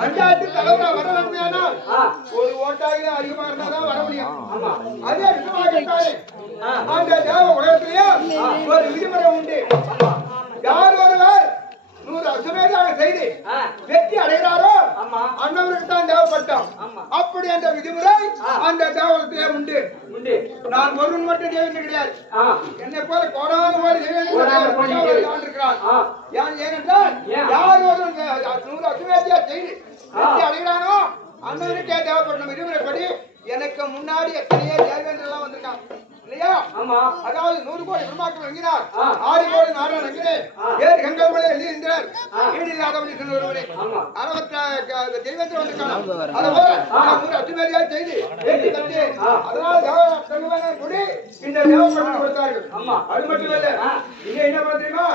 பஞ்சாயத்து தலைவரா வர வேண்டியனா ஒரு ஓட்டாயில அதிகமா இருந்தாதான் வர முடியும். அதே விதமாக இருக்காரு அந்த தேவ உலகத்திலேயே ஒரு விதிமுறை உண்டு. யார் ஒருவர் 100 அசுமேதாக செய்து வெற்றி அடைகிறாரோ அண்ணவருக்கு தான் தேவைப்பட்டோம். அப்படி அந்த விதிமுறை அந்த தேவலத்திலே உண்டு. நான் ஒருவன் மட்டும் தேவன் கிடையாது. என்னை போல கோடான ஏனென்றால் யார் ஒருவன் 100 அசுமேதியா செய்து வெற்றி அடைகிறானோ அண்ணவருக்கே தேவைப்பட்ட விதிமுறைப்படி எனக்கு முன்னாடி எத்தனையோ தேவேந்திரலாம் வந்திருக்கான் இல்லையா? அதாவது 100 கோடி பெருமாக்கள் வங்கினார், 6 கோடி நாராயணன் வங்கினேன், 7 கங்கல் மலை எழுதியிருந்தார், ஈடில்லாதபடி சொன்ன ஒருவரே 60 தெய்வத்தில் வந்திருக்கான். அதுபோல 100 அத்துமேதியாக செய்து அதனால் கூடி இந்த தேவப்படம் கொடுத்தார்கள். அது மட்டும் இல்ல, இங்க என்ன பார்த்தீங்கன்னா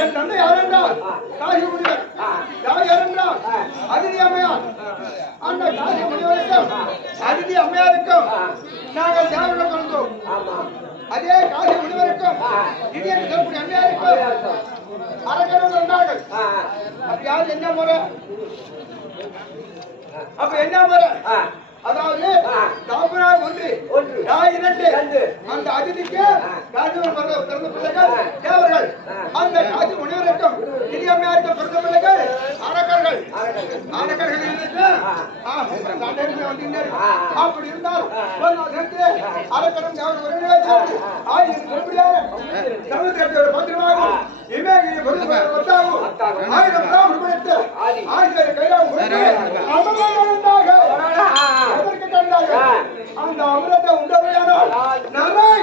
என் தந்தை யாரென்றால் காசி முனிவர், யார் யாரென்றால் அதிதி அம்மையார். அந்த காசி முனிவருக்கும் அதிதி அம்மையாருக்கும் நாங்கள் தேவர்கள் கொண்டோம். அதே காசி முனிவருக்கும் இது என்று சொல்லக்கூடிய அம்மையாருக்கும் அரக்கர்கள் இருந்தார்கள். அப்ப யார் என்ன முறை? அப்ப என்ன முறை? அதாவது தாபனார் ஒன்று தாய் 2 அந்த அதிதிக்கு காசிவர் பிறந்த பிள்ளைகள் தேவர்கள், அந்த காசி முனிவருக்கும் நிதியம்மையாருக்கும் பிறந்த பிள்ளைகள் அரக்கர்கள். அப்படி இருந்தால் அரக்கரும் தேவர் பத்திரமாக இமேகிரி ஒத்தாகும் 1000 பிராமணர் படைத்து 1000 கைலாவும் அந்த அமிர்தத்தை உண்டவையானால் நரை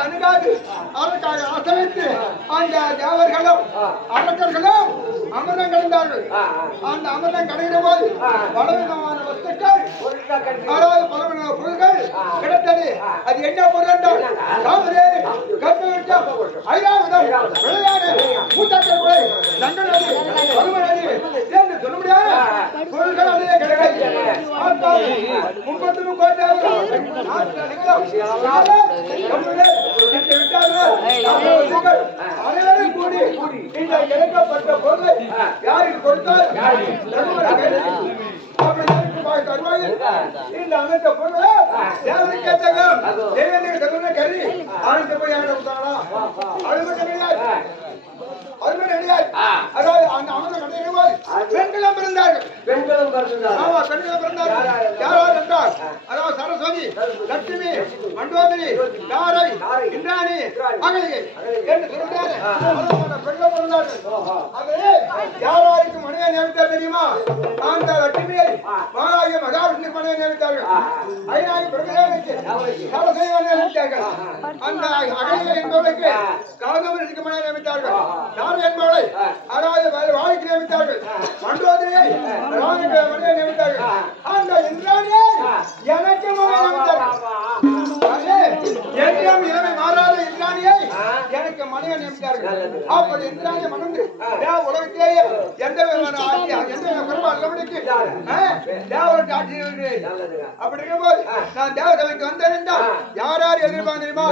அணுகாது. அதற்காக ஆசைத்து அந்த தேவர்களும் அரக்கர்களும் அமிர்தம் கடைந்தார்கள். அந்த அமிர்தம் கடைகிற போது பலவிதமான வஸ்துக்கள், அதாவது பலவிதமான பொருள்கள் கிடைத்தது. அது என்ன பொருள் என்றால் ராமரே கர்ப்பவிட்டம், ஐராவதம், விளையாடு, மூத்தக்கள் கொலை, தங்கநதி, பருவநதி என்று சொல்ல முடியாத பொருள்கள் அதிலே கிடைக்கிறது. 33 கோடி அனைவரும் கூடி இந்த இறக்கப்பட்ட பொருளை யாருக்கு கொடுத்தால் இந்த அனைத்து பொருளை தேவனுக்கே தகும். தேவனுக்கு தகுந்த கருதி ஆணைத்து போய் ஆட விட்டாங்களா? அது மட்டும் கிடையாது. அதாவது அந்த அமிர்தம் கடையும் போது பெண்களும் பிறந்தார்கள். ஆமா, பெண்களும் பிறந்தார்கள். யார் என்றால் அதாவது சரஸ்வதி, லட்சுமி, மண்டோதரி, தாரை, இந்திராணி, அகலிகை என்று சொல்கிறாரு. பெண்களும் பிறந்தார்கள். ஆகவே யாராருக்கு மனையை நியமித்தார் தெரியுமா? அந்த லட்சுமியை மகாராஜ மகாவிஷ்ணு மனையை நியமித்தார்கள். ஐநாயகி பிரகலாதனுக்கு சரஸ்வதியை நியமித்தார்கள். அந்த அகலிகை என்பவர்களுக்கு காதவனுக்கு மனையை நியமித்தார்கள். என்பவளை அதாவது வாழ்க்கை நியமித்தார்கள். மண்டோதரியை மனையை நியமித்தார்கள். அந்த இந்திராணியை எனக்கு மனையை நியமித்தார்கள். என்றும் இளமை மாறாத இந்திராணியை எனக்கு எனக்கு மனைவி நியமித்தார்கள். அப்படி இந்திராணி மணந்து உலகத்திலேயே எந்த விதமான ஆட்சி எந்த குறைபாடுகளுக்கு தேவரோட ஆட்சி இருக்கிறேன். அப்படி இருக்கும்போது நான் தேவசபைக்கு வந்தேன். யார் யார் எதிர்பார்க்க தெரியுமா?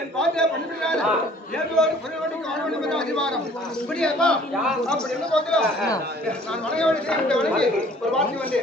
என் பாத்தியா பண்ணிவிடுறாரு. ஏதோ ஒரு புரிவனுக்கு ஆழ்வனுக்கு ஆசீர்வாதம். இப்படியாப்பா அப்படி என்ன பார்க்கலாம். நான் வணங்கவனை செய்ய வணங்கி ஒரு வார்த்தை வந்து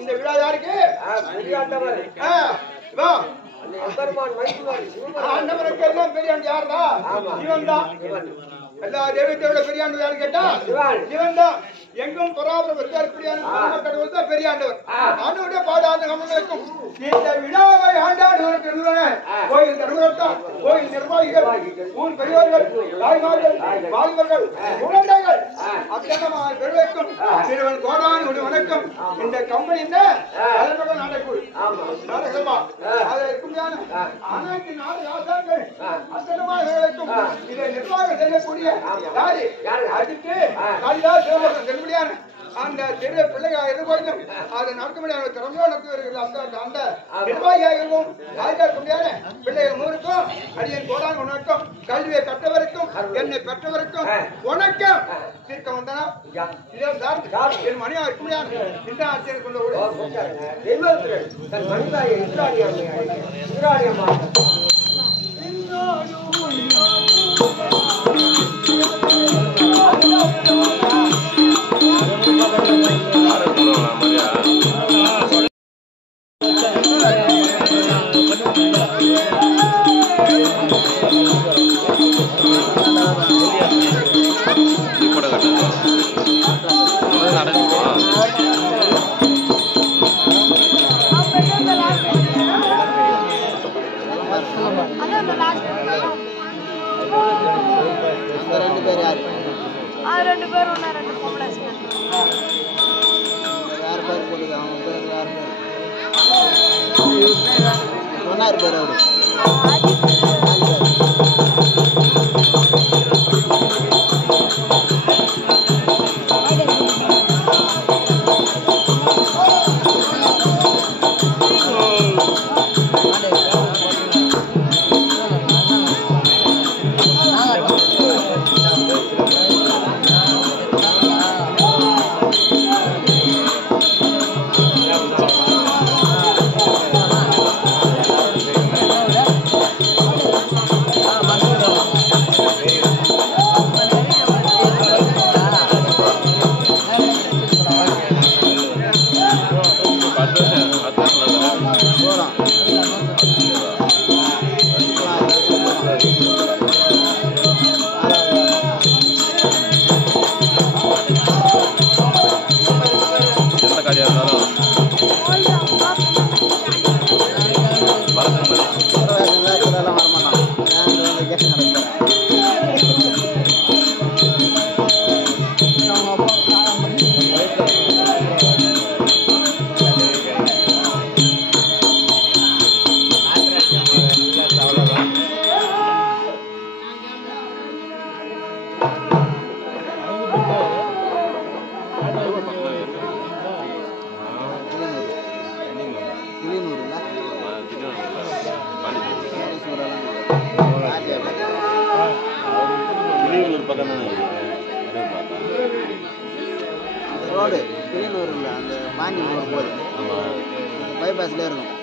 இந்த விழா யாருக்கு பெரியாண்டு யாருதா? இவன் தான். எல்லா தெய்வத்தோட பெரியாண்டு யாரு கேட்டா இவன் தான். எங்கும் பராபரம் கடவுள் தான் பெரியாண்டவர். அவனுடைய பாதாந்த கமலங்களுக்கும் இந்த விழாவை ஆண்டாடுவதற்கு கோயில் தர்மகர்த்தா, கோயில் நிர்வாகிகள், ஊர் பெரியவர்கள், தாய்மார்கள், வாலிபர்கள், குழந்தைகள் அத்தனமான பெருமைக்கும் திருவன் கோடானுடைய வணக்கம். இந்த கம்பெனி நாடகக்குழு நாடகமா அதை இருக்கும் அனைத்து நாடு ராசாக்கள் அத்தனமாகவும் இதை நிர்வாகம் செய்யக்கூடிய அதுக்கு காளிதாஸ் அந்த சிறிய பிள்ளைகள் எதிர்கொள்ளும் அதை நடத்த முடியாத திறமையோ நடத்தி வருகிறது. அந்த நிர்வாகியாகவும் ராஜாக்க முடியாத பிள்ளைகள் நூறுக்கும் அடியன் கோடான் வணக்கம். கல்வியை கற்றவருக்கும் என்னை பெற்றவருக்கும் வணக்கம். தீர்க்க வந்தனா என் மணியா இருக்க முடியாது. இந்த ஆட்சியர் கொண்டு Thank you. ரெண்டு பேர் ஒண்ணா ரெண்டு பொம்பளை யார் பேர் போடுது அவன் பேர் யார் பேர் சொன்னார் பேர் அவரு ரோடு கிளிநூர் இல்லை அந்த பாண்டி போகுது பைபாஸ்ல இருக்கும்.